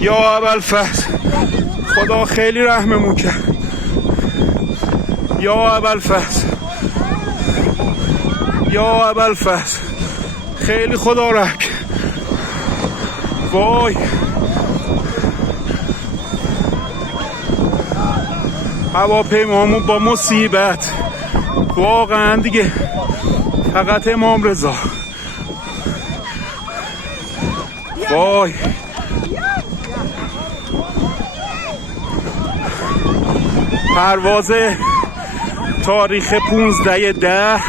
یا ابوالفضل خدا خیلی رحممون کرد. یا ابوالفضل یا ابوالفضل خیلی خدا رحم کرد. وای هواپیمامون با مصیبت واقعا دیگه فقط امام رضا. وای پرواز تاریخ 15/10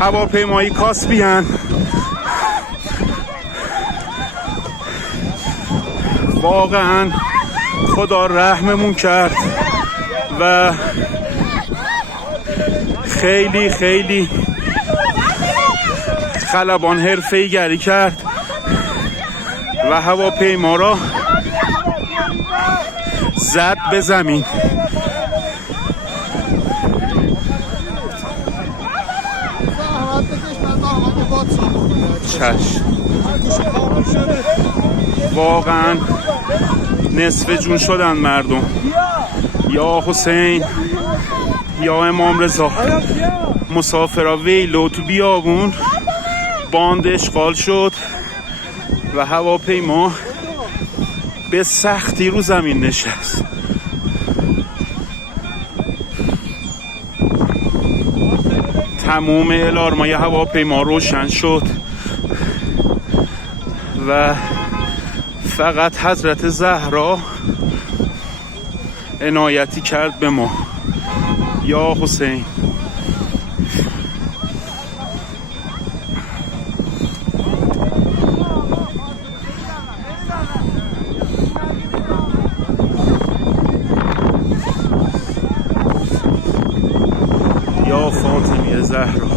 هواپیمایی کاسپیان واقعا خدا رحممون کرد و خیلی خیلی خلبان حرفه‌ای گری کرد و هواپیما را زد به زمین. چشم واقعا نصف جون شدن مردم. یا حسین یا امام رضا مسافرا ویلو تو بیابون باند اشغال شد و هواپیما به سختی رو زمین نشست. تمام الارمای هواپیما روشن شد و فقط حضرت زهرا عنایتی کرد به ما. یا حسین یا فاطمه زهرا